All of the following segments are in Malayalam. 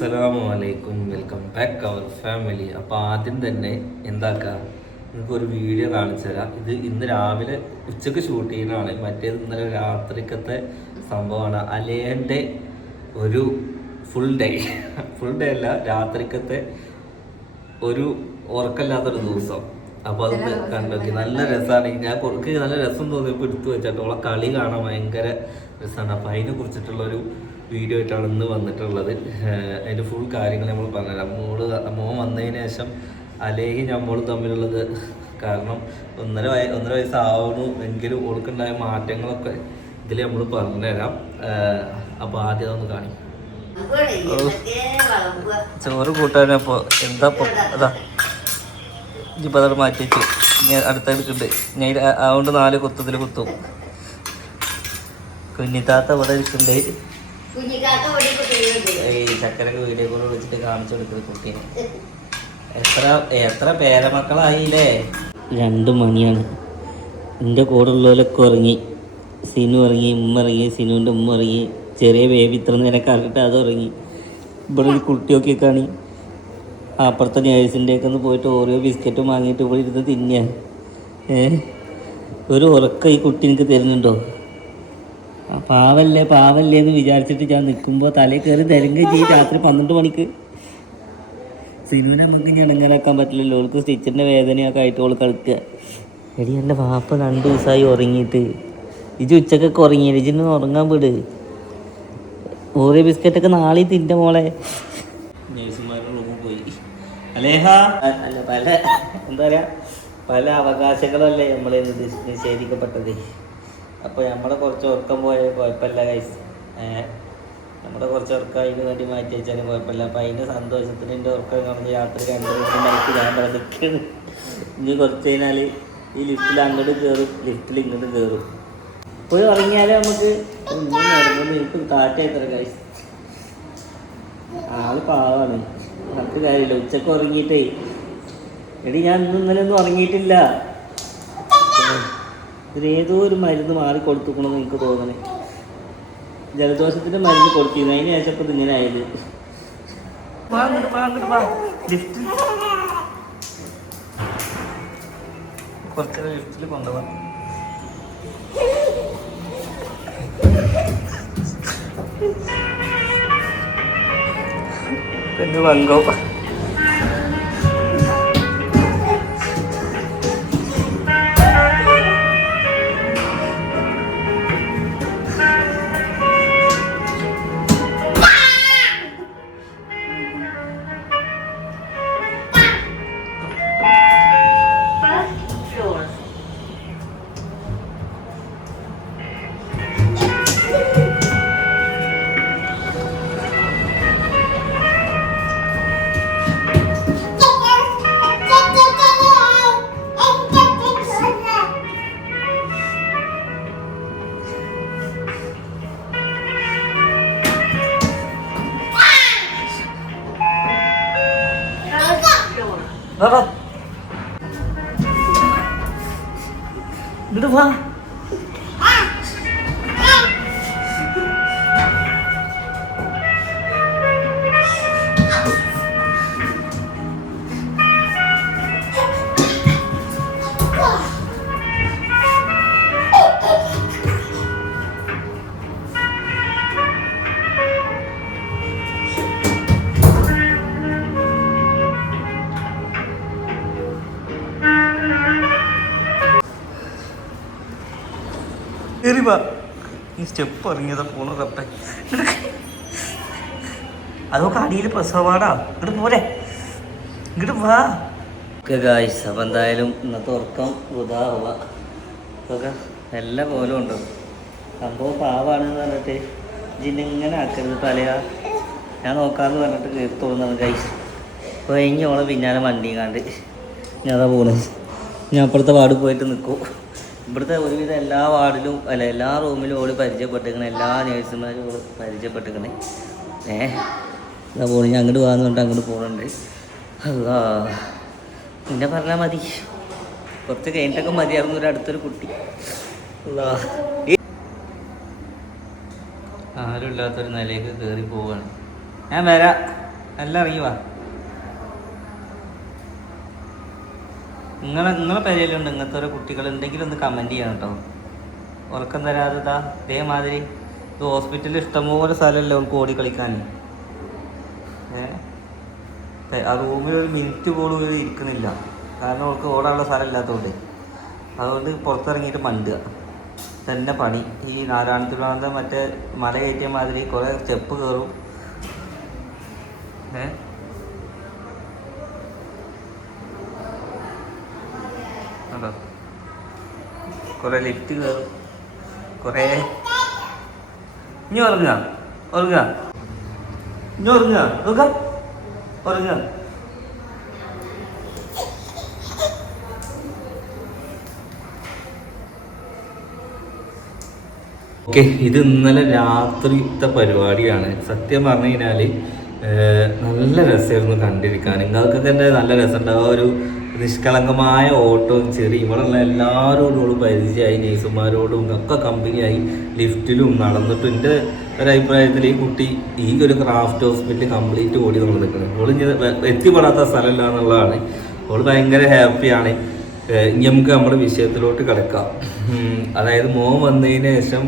അസ്സലാമലൈക്കും, വെൽക്കം ബാക്ക് അവർ ഫാമിലി. അപ്പോൾ ആദ്യം തന്നെ എന്താക്കുക, നിങ്ങൾക്ക് ഒരു വീഡിയോ കാണിച്ചു തരാം. ഇത് ഇന്ന് രാവിലെ ഉച്ചക്ക് ഷൂട്ട് ചെയ്യുന്നതാണ്. മറ്റേത് ഇന്നലെ രാത്രിക്കത്തെ സംഭവമാണ്. അലേൻ്റെ ഒരു ഫുൾ ഡേ അല്ല, രാത്രിക്കത്തെ ഒരു ഉറക്കമില്ലാത്തൊരു ദിവസം. അപ്പോൾ അതൊന്ന് കണ്ടോക്കി. നല്ല രസമാണ്. ഞാൻ കുറച്ച് നല്ല രസം തോന്നിയപ്പോൾ എടുത്തു വെച്ചിട്ട് ഓളെ കളി കാണാൻ ഭയങ്കര രസമാണ്. അപ്പോൾ അതിനെ കുറിച്ചിട്ടുള്ളൊരു വീഡിയോ ആയിട്ടാണ് ഇന്ന് വന്നിട്ടുള്ളത്. അതിൻ്റെ ഫുൾ കാര്യങ്ങൾ നമ്മൾ പറഞ്ഞുതരാം. മോൻ വന്നതിന് ശേഷം അലേഹി നമ്മളും തമ്മിലുള്ളത് കാരണം ഒന്നര വയസ്സാവണു എങ്കിലും ഓൾക്കുണ്ടായ മാറ്റങ്ങളൊക്കെ ഇതിൽ നമ്മൾ പറഞ്ഞുതരാം. അപ്പോൾ ആദ്യം അതൊന്ന് കാണി. ചോറ് കൂട്ടാനപ്പോൾ എന്താ അതാ ഇപ്പം അതോട് മാറ്റി വെച്ചു. ഞാൻ അടുത്തെടുക്കുന്നുണ്ട്. ഞാൻ അതുകൊണ്ട് 4 കുത്തത്തിൽ കുത്തും. കുഞ്ഞിത്താത്ത ഇവിടെ ഇരിക്കുന്നുണ്ട്. ഈ ചക്കരൊക്കെ വീഡിയോ കോൾ വിളിച്ചിട്ട് കാണിച്ചു കൊടുക്കുന്നത് കുട്ടീനെ. എത്ര പേരമക്കളായില്ലേ. 2 മണിയാണ്. എൻ്റെ കൂടെ ഉള്ളവരൊക്കെ ഉറങ്ങി. സിനു ഇറങ്ങി, ഉമ്മ ഇറങ്ങി, സിനുവിൻ്റെ ഉമ്മ ഇറങ്ങി, ചെറിയ ബേബി ഇത്ര നേരം കണ്ടിട്ട് അത് ഇറങ്ങി. ഇവിടെ ഒരു കുട്ടിയൊക്കെ കാണി അപ്പുറത്തെ നേഴ്സിൻ്റെ ഒക്കെ ഒന്ന് പോയിട്ട് ഓരോ ബിസ്ക്കറ്റും വാങ്ങിയിട്ട് ഇവിടെ ഇരുന്ന് തിന്നുക. ഒരു ഉറക്കം ഈ കുട്ടി എനിക്ക് തരുന്നുണ്ടോ? പാവല്ലേ എന്ന് വിചാരിച്ചിട്ട് ഞാൻ നിൽക്കുമ്പോൾ തലയിൽ കയറി തരങ്ങുകയും ചെയ്യും. രാത്രി 12 മണിക്ക് സിനുവിനെ നമുക്ക് ഞാൻ ഇണങ്ങാനാക്കാൻ പറ്റില്ലല്ലോ. ഓൾക്ക് സ്റ്റിച്ചിൻ്റെ വേദനയൊക്കെ ആയിട്ട് ഓൾ കളിക്കുക. എടി എൻ്റെ വാപ്പ 2 ദിവസമായി ഉറങ്ങിയിട്ട്. ഇജ് ഉച്ചക്കൊക്കെ ഉറങ്ങിയില്ല. ഇജിന്ന് ഉറങ്ങാൻ വിട്. ഓരോ ബിസ്ക്കറ്റൊക്കെ നാളെ തിൻ്റെ മോളെ. നേഴ്സുമാരുടെ റൂമിൽ പോയി. അലേഹ അല്ല, എന്താ പറയുക, പല അവകാശങ്ങളല്ലേ നമ്മൾ നിഷേധിക്കപ്പെട്ടത്. അപ്പോൾ നമ്മളെ കുറച്ച് ഉറക്കം പോയാൽ കുഴപ്പമില്ല ഗൈസ്. നമ്മുടെ കുറച്ച് ഉറക്കം അതിന് വേണ്ടി മാറ്റി വെച്ചാലും കുഴപ്പമില്ല. അപ്പോൾ അതിൻ്റെ സന്തോഷത്തിന് എൻ്റെ ഉറക്കം കാണുന്നത് രാത്രി 2 മണിക്ക് ഞാൻ ഇവിടെ നിൽക്കുകയാണ്. ഇനി കുറച്ച് കഴിഞ്ഞാൽ ഈ ലിഫ്റ്റിൽ അങ്ങോട്ട് കയറും, ലിഫ്റ്റിൽ ഇങ്ങോട്ട് കയറും. പോയി ഉറങ്ങിയാലേ നമുക്ക് എനിക്ക് കാറ്റായിത്തര ഗൈസ്. ആള് പാവാണ്, നമുക്ക് കാര്യമില്ല. ഉച്ചക്ക് ഉറങ്ങിയിട്ടേ എടി ഞാൻ ഇന്നലെ ഒന്നും ഉറങ്ങിയിട്ടില്ല. ഇതിനേതോ ഒരു മരുന്ന് മാറി കൊടുത്തുക്കണമെന്ന് എനിക്ക് തോന്നണേ. ജലദോഷത്തിൻ്റെ മരുന്ന് കൊടുത്തിരുന്നു. അതിന് ശേഷം ഇപ്പം ഇങ്ങനെ ആയത്. ലിഫ്റ്റ് കുറച്ച് ലിഫ്റ്റിൽ കൊണ്ടുപോകാം. പിന്നെ വങ്കോ ഇങ്ങോട്ട് വാ. ഈ സ്റ്റെപ്പ് ഇറങ്ങിയതാ പോണ റബ്ബേ. അതൊക്കെ അടിയിൽ പ്രസവപാടാ. ഇങ്ങോട്ട് പോരെ, ഇങ്ങോട്ട് വാ. ഓക്കെ ഗായ്സ്, അപ്പം എന്തായാലും ഇന്നത്തെ ഉറക്കം വൃതാവുക. ഓക്കെ, എല്ലാ പോലും ഉണ്ടോ സംഭവം. പാവാണെന്ന് പറഞ്ഞിട്ട് ജിന്നിങ്ങനെ ആക്കരുത് തലയാ. ഞാൻ നോക്കാമെന്ന് പറഞ്ഞിട്ട് കയറി തോന്നുന്നത് ഗായ്സ്. അപ്പോൾ കഴിഞ്ഞോളെ പിന്നാലെ വണ്ടി കണ്ട് ഞാൻ അതാ പോണത്. ഞാൻ അപ്പുറത്തെ വാർഡിൽ പോയിട്ട് നിൽക്കും. ഇവിടുത്തെ ഒരുവിധം എല്ലാ വാർഡിലും അല്ല എല്ലാ റൂമിലും ഓള് പരിചയപ്പെട്ടിരിക്കണേ. എല്ലാ നേഴ്സുമാരും ഓള് പരിചയപ്പെട്ടിരിക്കണേ. എന്താ പോണേ, ഞാൻ അങ്ങോട്ട് പോകാമെന്ന് പറഞ്ഞിട്ട് അങ്ങോട്ട് പോകുന്നുണ്ട്. അല്ലാ, പിന്നെ പറഞ്ഞാൽ മതി. കുറച്ച് കഴിഞ്ഞിട്ടൊക്കെ മതിയായിരുന്നു ഒരു അടുത്തൊരു കുട്ടി. അല്ലാ, ആരും ഇല്ലാത്തൊരു നിലയ്ക്ക് കയറി പോവാണ്. ഞാൻ വരാം. എല്ലാം അറിയുവാ. നിങ്ങളെ പരിചയമുണ്ട് ഇങ്ങനത്തെ ഓരോ കുട്ടികൾ ഉണ്ടെങ്കിൽ ഒന്ന് കമൻറ്റ് ചെയ്യണം കേട്ടോ. ഉറക്കം തരാതെ ഇതേമാതിരി ഇത് ഹോസ്പിറ്റലിൽ ഇഷ്ടംപോലെ സ്ഥലമല്ലേ അവൾക്ക് ഓടി കളിക്കാൻ. ആ റൂമിൽ ഒരു മിനിറ്റ് പോലും ഇരിക്കുന്നില്ല. കാരണം അവൾക്ക് ഓടാനുള്ള സ്ഥലം ഇല്ലാത്തതുകൊണ്ട്. അതുകൊണ്ട് പുറത്തിറങ്ങിയിട്ട് മണ്ടുക തന്നെ പണി. ഈ നാരായണത്തുള്ള മറ്റേ മല കയറ്റിയ മാതിരി കുറേ സ്റ്റെപ്പ് കയറും. ഉണ്ടോ കുറേ ലിഫ്റ്റ് കയറും കുറേ. ഇനി ഉറങ്ങുക ഉറങ്ങുക ഇനി ഉറങ്ങുക നോക്കാം ഉറങ്ങുക. ഓക്കെ, ഇത് ഇന്നലെ രാത്രിത്തെ പരിപാടിയാണ്. സത്യം പറഞ്ഞു കഴിഞ്ഞാൽ നല്ല രസമായിരുന്നു കണ്ടിരിക്കാൻ. നിങ്ങൾക്കൊക്കെ തന്നെ നല്ല രസമുണ്ടാവും. ഒരു നിഷ്കളങ്കമായ ഓട്ടവും ചെറിയ ഇവിടെയുള്ള എല്ലാവരോടും പരിചയമായി, നേഴ്സുമാരോടും ഒക്കെ കമ്പനിയായി, ലിഫ്റ്റിലും നടന്നിട്ടും. എൻ്റെ ഒരഭിപ്രായത്തിൽ ഈ കുട്ടി ഈ ഒരു ക്രാഫ്റ്റ് ഹോസ്പിറ്റൽ കംപ്ലീറ്റ് ഓടി നമ്മൾ നിൽക്കുന്നത്. ഓൾ എത്തിപ്പെടാത്ത സ്ഥലമില്ല എന്നുള്ളതാണ്. ഓൾ ഭയങ്കര ഹാപ്പിയാണ്. ഇനി നമുക്ക് നമ്മുടെ വിഷയത്തിലോട്ട് കിടക്കാം. അതായത് മോൻ വന്നതിന് ശേഷം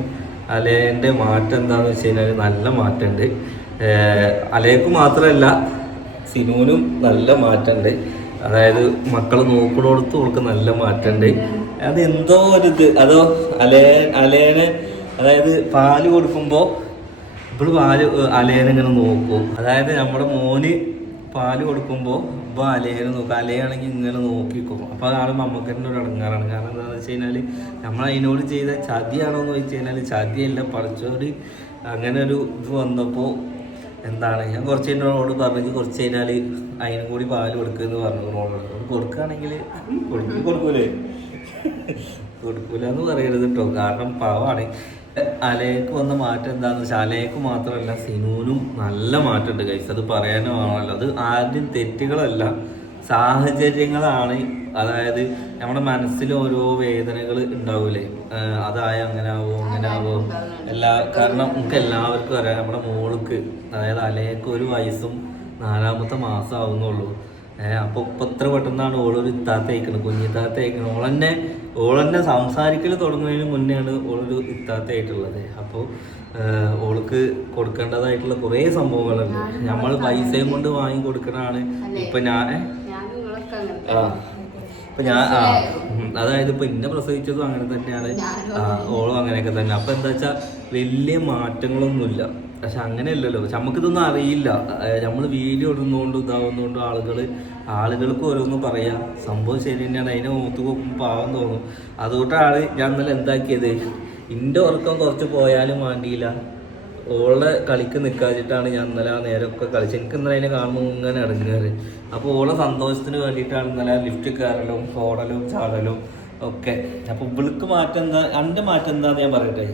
അലേൻ്റെ മാറ്റം എന്താണെന്ന് വെച്ച് കഴിഞ്ഞാൽ നല്ല മാറ്റമുണ്ട്. അലയ്ക്ക് മാത്രമല്ല സിനുവിനും നല്ല മാറ്റമുണ്ട്. അതായത് മക്കൾ നോക്കണോടത്തും അവൾക്ക് നല്ല മാറ്റമുണ്ട്. അത് എന്തോ ഒരിത് അതോ അലേനെ അതായത് പാല് കൊടുക്കുമ്പോൾ ഇപ്പോൾ അലേനെ ഇങ്ങനെ നോക്കും. അതായത് നമ്മുടെ മോന് പാല് കൊടുക്കുമ്പോൾ ഇപ്പോൾ അലേനെ നോക്കും. അലയാണെങ്കിൽ ഇങ്ങനെ നോക്കിക്കും. അപ്പോൾ അതാണ് നമുക്ക് തന്നെ ഒരു അടങ്ങാറാണ്. കാരണം എന്താണെന്ന് വെച്ച് കഴിഞ്ഞാൽ നമ്മൾ അതിനോട് ചെയ്ത ചതിയാണോ എന്ന് വെച്ച് കഴിഞ്ഞാൽ ചതിയല്ല, പഠിച്ചോട് അങ്ങനെ ഒരു ഇത് വന്നപ്പോൾ എന്താണ് ഞാൻ കുറച്ച് കഴിഞ്ഞോട് പറഞ്ഞു കുറച്ച് കഴിഞ്ഞാൽ അതിനും കൂടി പാല് കൊടുക്കുമെന്ന് പറഞ്ഞു. ഓളോട് കൊടുക്കുകയാണെങ്കിൽ കൊടുക്കൂലേ കൊടുക്കൂല എന്ന് പറയരുത് കേട്ടോ. കാരണം പാവാണ്. അലയ്ക്ക് വന്ന മാറ്റം എന്താണെന്ന് വെച്ചാൽ അലയ്ക്ക് മാത്രമല്ല സിനുവിനും നല്ല മാറ്റമുണ്ട് കൈസ്. അത് പറയാനുമാണല്ലോ. അത് ആദ്യം തെറ്റുകളല്ല, സാഹചര്യങ്ങളാണ്. അതായത് നമ്മുടെ മനസ്സിൽ ഓരോ വേദനകൾ ഉണ്ടാവൂലേ, അതായ അങ്ങനെ ആവോ ഇങ്ങനെ ആവോ കാരണം നമുക്ക് എല്ലാവർക്കും അറിയാം. നമ്മുടെ മോൾക്ക് അതായത് അലയ്ക്ക് 1 വയസ്സും 4ാമത്തെ മാസം ആവുന്നുള്ളൂ. അപ്പോൾ ഇപ്പം എത്ര പെട്ടെന്നാണ് ഓളൊരു ഇത്താത്ത അയക്കുന്നത്, കുഞ്ഞിത്താത്ത അയക്കുന്നത്. ഓളെന്നെ സംസാരിക്കൽ തുടങ്ങുന്നതിന് മുന്നെയാണ് ഓളൊരു ഇത്താത്ത ആയിട്ടുള്ളത്. അപ്പോൾ ഓൾക്ക് കൊടുക്കേണ്ടതായിട്ടുള്ള കുറേ സംഭവങ്ങളുണ്ട്. നമ്മൾ പൈസയും കൊണ്ട് വാങ്ങി കൊടുക്കണതാണ്. ഇപ്പം അതായത് ഇപ്പൊ ഇന്നെ പ്രസവിച്ചതും അങ്ങനെ തന്നെയാണ്, ഓളും അങ്ങനെയൊക്കെ തന്നെ. അപ്പൊ എന്താ വെച്ചാൽ വലിയ മാറ്റങ്ങളൊന്നുമില്ല. പക്ഷെ അങ്ങനെയല്ലല്ലോ, നമുക്കിതൊന്നും അറിയില്ല. നമ്മൾ വീഡിയോ ഇടുന്നതുകൊണ്ടും ഇതാവുന്നതുകൊണ്ടും ആളുകൾക്ക് ഓരോന്നും പറയാം. സംഭവം ശരി തന്നെയാണ്. അതിനെ മൂത്ത് നോക്കുമ്പോൾ പാവം തോന്നും. അതുകൊണ്ടാണ് ഞാൻ ഇന്നലെ എന്താക്കിയത്, എൻ്റെ ഉറക്കം കുറച്ച് പോയാലും വേണ്ടിയില്ല, ഓളെ കളിക്ക് നിൽക്കാതിട്ടാണ് ഞാൻ ഇന്നലെ ആ നേരമൊക്കെ കളിച്ചത്. എനിക്ക് ഇന്നലെ അതിനെ കാണുമ്പോൾ ഇങ്ങനെ ഇറങ്ങുകയാണ്. അപ്പോൾ ഓളെ സന്തോഷത്തിന് വേണ്ടിയിട്ടാണ് ഇന്നലെ ലിഫ്റ്റ് കയറലും ഓടലും ചാടലും ഒക്കെ. അപ്പോൾ ഇവൾക്ക് മാറ്റം എന്താ, എൻ്റെ മാറ്റം എന്താന്ന് ഞാൻ പറയട്ടെ.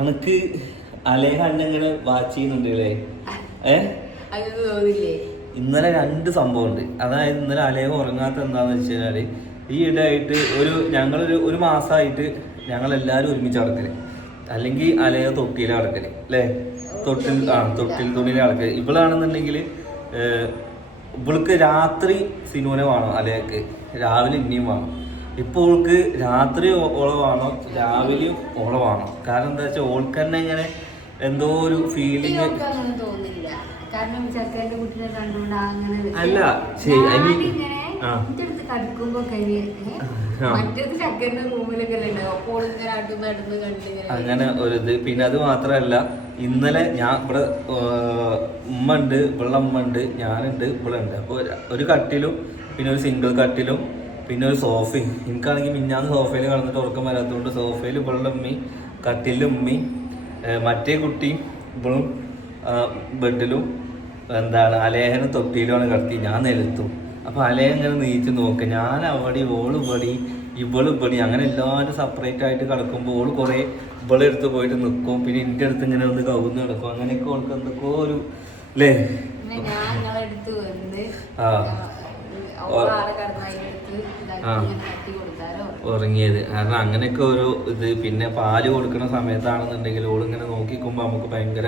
അനക്ക് അലേഹ അന്നെങ്ങനെ വാച്ച് ചെയ്യുന്നുണ്ട് അല്ലേ? ഇന്നലെ 2 സംഭവമുണ്ട്. അതായത് ഇന്നലെ അലേഹ ഉറങ്ങാത്ത എന്താന്ന് വെച്ച് കഴിഞ്ഞാൽ ഈ ഇടയായിട്ട് ഒരു മാസമായിട്ട് ഞങ്ങളെല്ലാവരും ഒരുമിച്ച് നടക്കല്, അല്ലെങ്കിൽ അലയ തൊട്ടിയിൽ അടക്കല് അല്ലേ, തൊട്ടിൽ തുണിയിൽ അടക്കല്. ഇവളാണെന്നുണ്ടെങ്കിൽ ഇവൾക്ക് രാത്രി സിനുവിനെ വേണം, അലയക്ക് രാവിലെ ഇനിയും വേണം. ഇപ്പോൾ ഓൾക്ക് രാത്രി ഓളവാണോ രാവിലെയും ഓളവാണോ? കാരണം എന്താ വെച്ചാൽ ഓൾക്ക് തന്നെ ഇങ്ങനെ എന്തോ ഒരു ഫീലിങ് അല്ല. ശരി അങ്ങനെ ഒരു ഇത്. പിന്നെ അത് മാത്രമല്ല, ഇന്നലെ ഞാൻ ഇവിടെ ഉമ്മ ഉണ്ട്, ഇവിടെ അമ്മ ഉണ്ട്, ഞാനുണ്ട്, ഇവിടെ ഉണ്ട്. അപ്പോൾ ഒരു കട്ടിലും പിന്നെ ഒരു സിംഗിൾ കട്ടിലും പിന്നെ ഒരു സോഫയും. എനിക്കാണെങ്കിൽ മിഞ്ഞാന്ന് സോഫയിൽ കിടന്നിട്ട് ഉറക്കം വരാത്തതുകൊണ്ട് സോഫയിൽ ഇവിടെ ഉമ്മയും കട്ടിലും ഉമ്മയും മറ്റേ കുട്ടിയും ഇപ്പോഴും ബെഡിലും എന്താണ് അലേഹനും തൊട്ടിയിലുമാണ് കിടത്തി. ഞാൻ നിലത്തും. അപ്പോൾ അലേഹ ഇങ്ങനെ നീച്ച് നോക്കുക, ഞാൻ അവിടെ ഓള് പടി ഇവള് പടി, അങ്ങനെ എല്ലാവരും സെപ്പറേറ്റ് ആയിട്ട് കിടക്കുമ്പോൾ ഓള് കുറേ ഇവളെ അടുത്ത് പോയിട്ട് നിൽക്കും. പിന്നെ എൻ്റെ അടുത്ത് ഇങ്ങനെ ഒന്ന് കവുന്ന് കിടക്കും. അങ്ങനെയൊക്കെ ഓൾക്ക് എന്തൊക്കെ ഒരു അല്ലേ. ഉറങ്ങിയത്. കാരണം അങ്ങനെയൊക്കെ ഓരോ ഇത്. പിന്നെ പാല് കൊടുക്കുന്ന സമയത്താണെന്നുണ്ടെങ്കിൽ ഓളിങ്ങനെ നോക്കിക്കുമ്പോൾ നമുക്ക് ഭയങ്കര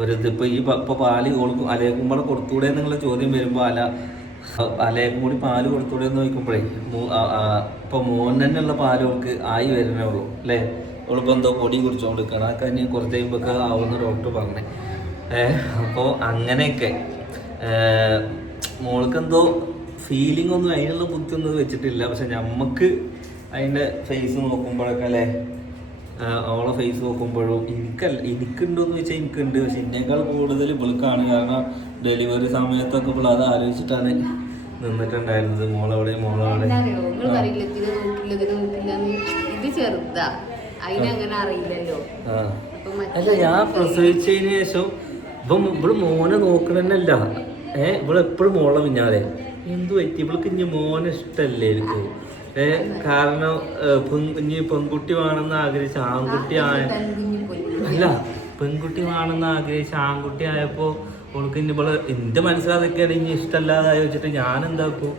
ഒരു ഇത്. ഇപ്പോൾ പാല് ഓൾക്ക് അലയക്കുമ്പോൾ കൊടുത്തൂടെ എന്നുള്ള ചോദ്യം വരുമ്പോൾ അലയക്കും കൂടി പാല് കൊടുത്തൂടെ എന്ന് ചോദിക്കുമ്പോഴേ ഇപ്പോൾ മോൻ തന്നെയുള്ള പാല് ഓൾക്ക് ആയി വരുന്നേ ഉള്ളൂ അല്ലേ. ഓളിപ്പോൾ എന്തോ പൊടി കുടിച്ചുകൊണ്ടിരിക്കണം. അതൊക്കെ ഇനി കുറച്ച് കഴിയുമ്പോഴൊക്കെ ആവുമെന്ന് ഡോക്ടർ പറഞ്ഞേ. അപ്പോൾ അങ്ങനെയൊക്കെ മോൾക്കെന്തോ ഫീലിംഗ് ഒന്നും അതിനുള്ള ബുദ്ധിയൊന്നും വെച്ചിട്ടില്ല. പക്ഷെ നമുക്ക് അതിൻ്റെ ഫേസ് നോക്കുമ്പോഴൊക്കെ അല്ലേ, അവളെ ഫേസ് നോക്കുമ്പോഴും എനിക്കുണ്ടോയെന്ന് വെച്ചാൽ എനിക്കുണ്ട്. പക്ഷെ ഇതിനേക്കാൾ കൂടുതൽ ഇവൾക്കാണ്. കാരണം ഡെലിവറി സമയത്തൊക്കെ ഇപ്പോൾ അത് ആലോചിച്ചിട്ടാണ് നിന്നിട്ടുണ്ടായിരുന്നത്. മോളവിടെ അല്ല, ഞാൻ പ്രസവിച്ചതിന് ശേഷം ഇവിടെ മോനെ നോക്കണല്ല. ഇവിടെ എപ്പോഴും മോളെ പിന്നാലെ എന്തു പറ്റി ഇവൾക്ക് ഇനി മോനെ ഇഷ്ടമല്ലേ എനിക്ക്. കാരണം ഇനി പെൺകുട്ടി വേണമെന്ന് ആഗ്രഹിച്ച ആൺകുട്ടി അല്ല പെൺകുട്ടി വേണമെന്ന് ആഗ്രഹിച്ച ആൺകുട്ടി ആയപ്പോൾ അവൾക്ക് ഇനി ഇവിടെ എൻ്റെ മനസ്സിലതൊക്കെയാണ് ഇനി ഇഷ്ടമല്ലാതായി വെച്ചിട്ട് ഞാൻ എന്താക്കും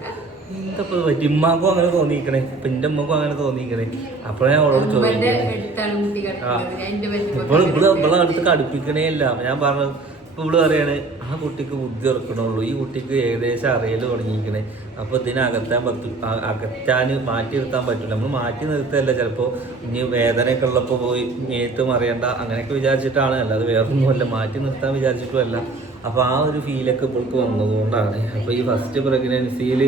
എന്താ പറ്റി. ഉമ്മാക്കും അങ്ങനെ തോന്നിക്കണേ, ഇപ്പം എൻ്റെ അമ്മക്കും അങ്ങനെ തോന്നിക്കണേ. അപ്പോഴേ അവളോട് ചോദിക്കണേ. ഇവിടെ അടുത്ത് അടുപ്പിക്കണേ അല്ല. ഞാൻ പറഞ്ഞു ഇപ്പോൾ ഇവിടെ പറയാണ് ആ കുട്ടിക്ക് ബുദ്ധി ഇറക്കണുള്ളൂ, ഈ കുട്ടിക്ക് ഏകദേശം അറിയൽ തുടങ്ങിയിരിക്കണേ. അപ്പോൾ അകറ്റാൻ മാറ്റി നിർത്താൻ പറ്റില്ല. നമ്മൾ മാറ്റി നിർത്തല്ല, ചിലപ്പോൾ ഇനി വേദനയൊക്കെ ഉള്ളപ്പോൾ പോയി മേത്തും അറിയണ്ട അങ്ങനെയൊക്കെ വിചാരിച്ചിട്ടാണ്. അല്ലാതെ വേറൊന്നുമല്ല, മാറ്റി നിർത്താൻ വിചാരിച്ചിട്ടുമല്ല. അപ്പോൾ ആ ഒരു ഫീലൊക്കെ ഇപ്പോൾക്ക് വന്നതുകൊണ്ടാണ്. അപ്പോൾ ഈ ഫസ്റ്റ് പ്രഗ്നൻസിയിൽ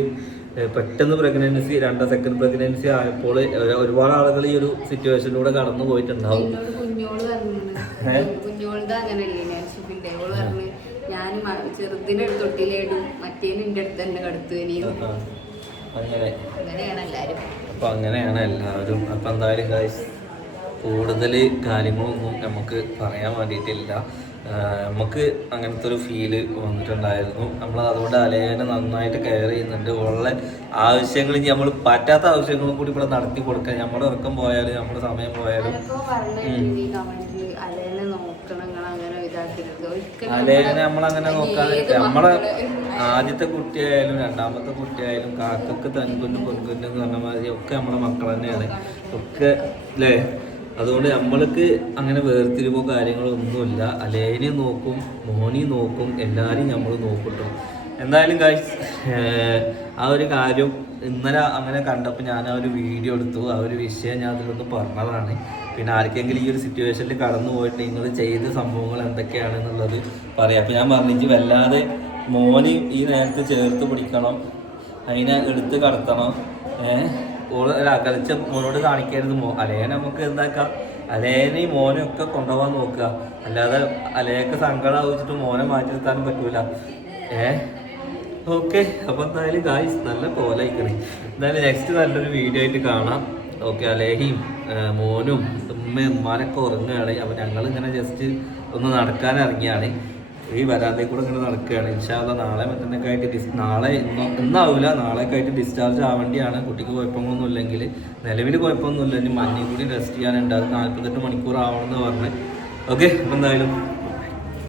പെട്ടെന്ന് പ്രഗ്നൻസി സെക്കൻഡ് പ്രഗ്നൻസി ആയപ്പോൾ ഒരുപാട് ആളുകൾ ഈ ഒരു സിറ്റുവേഷനിലൂടെ കടന്നു പോയിട്ടുണ്ടാവും. ചെറുതിന്റെ തൊട്ടിലേടും മറ്റേനും എൻ്റെ അടുത്ത് തന്നെ കടത്തു. അപ്പൊ അങ്ങനെയാണ് എല്ലാവരും. അപ്പൊ എന്തായാലും ഗൈസ് കൂടുതൽ കാര്യങ്ങളൊന്നും നമുക്ക് പറയാൻ വേണ്ടിയിട്ടില്ല. നമുക്ക് അങ്ങനത്തെ ഒരു ഫീല് വന്നിട്ടുണ്ടായിരുന്നു. നമ്മൾ അതുകൊണ്ട് അലേനെ നന്നായിട്ട് കെയർ ചെയ്യുന്നുണ്ട്. ഉള്ള ആവശ്യങ്ങൾ ഇനി നമ്മൾ പറ്റാത്ത ആവശ്യങ്ങളും കൂടി ഇവിടെ നടത്തി കൊടുക്കുക. നമ്മുടെ ഉറക്കം പോയാലും നമ്മുടെ സമയം പോയാലും അലേനെ നമ്മളങ്ങനെ നോക്കാതെ നമ്മളെ ആദ്യത്തെ കുട്ടിയായാലും രണ്ടാമത്തെ കുട്ടിയായാലും കാക്കക്ക് തൻകുന്നും പൊൻകുന്നും എന്ന് പറഞ്ഞ മാതിരി ഒക്കെ നമ്മളെ മക്കൾ തന്നെയാണ് ഒക്കെ അല്ലേ. അതുകൊണ്ട് നമ്മൾക്ക് അങ്ങനെ വേർതിരിവോ കാര്യങ്ങളോ ഒന്നുമില്ല. അലേനെയും നോക്കും, മോനെയും നോക്കും, എല്ലാവരെയും നമ്മൾ നോക്കട്ടോ. എന്തായാലും ഗൈസ് ആ ഒരു കാര്യം ഇന്നലെ അങ്ങനെ കണ്ടപ്പോൾ ഞാൻ ആ ഒരു വീഡിയോ എടുത്തു. ആ ഒരു വിഷയം ഞാൻ അതിലൊന്ന് പറഞ്ഞതാണ്. പിന്നെ ആർക്കെങ്കിലും ഈ ഒരു സിറ്റുവേഷനിൽ കടന്നു പോയിട്ട് നിങ്ങൾ ചെയ്ത സംഭവങ്ങൾ എന്തൊക്കെയാണെന്നുള്ളത് പറയാം. അപ്പോൾ ഞാൻ പറഞ്ഞു വല്ലാതെ മോന് ഈ നേരത്തെ ചേർത്ത് പിടിക്കണം, അതിനെ എടുത്ത് കടത്തണം. അകലിച്ച മോനോട് കാണിക്കരുത്. അലേനെ നമുക്ക് എന്താക്കാം, അലേനെയും മോനും ഒക്കെ കൊണ്ടുപോകാൻ നോക്കുക. അല്ലാതെ അലയൊക്കെ സങ്കടം ആവശ്യമിട്ട് മോനെ മാറ്റി നിർത്താനും പറ്റൂല. ഓക്കെ. അപ്പോൾ എന്തായാലും ഗായ്സ് നല്ല പോലായിക്കണേ. എന്തായാലും നെക്സ്റ്റ് നല്ലൊരു വീഡിയോ ആയിട്ട് കാണാം. ഓക്കെ. അലേഹിയും മോനും ഉമ്മമാരൊക്കെ ഉറങ്ങുകയാണ്. അപ്പോൾ ഞങ്ങളിങ്ങനെ ജസ്റ്റ് ഒന്ന് നടക്കാൻ ഇറങ്ങിയാണ്. ഈ വരാന്തയിൽ കൂടെ ഇങ്ങനെ നടക്കുകയാണ്. ഇൻഷാ അല്ലാഹ് നാളെ മറ്റന്നൊക്കെ ആയിട്ട് നാളെ ഇന്നാവില്ല, നാളെയൊക്കെ ആയിട്ട് ഡിസ്ചാർജ് ആവേണ്ടിയാണ്. കുട്ടിക്ക് കുഴപ്പമൊന്നും ഇല്ലെങ്കിൽ, നിലവിൽ കുഴപ്പമൊന്നുമില്ല. ഇനി മഞ്ഞയും കൂടി ടെസ്റ്റ് ചെയ്യാനുണ്ട്. അത് 48 മണിക്കൂർ ആവണമെന്ന് പറഞ്ഞ്. ഓക്കെ. അപ്പോൾ എന്തായാലും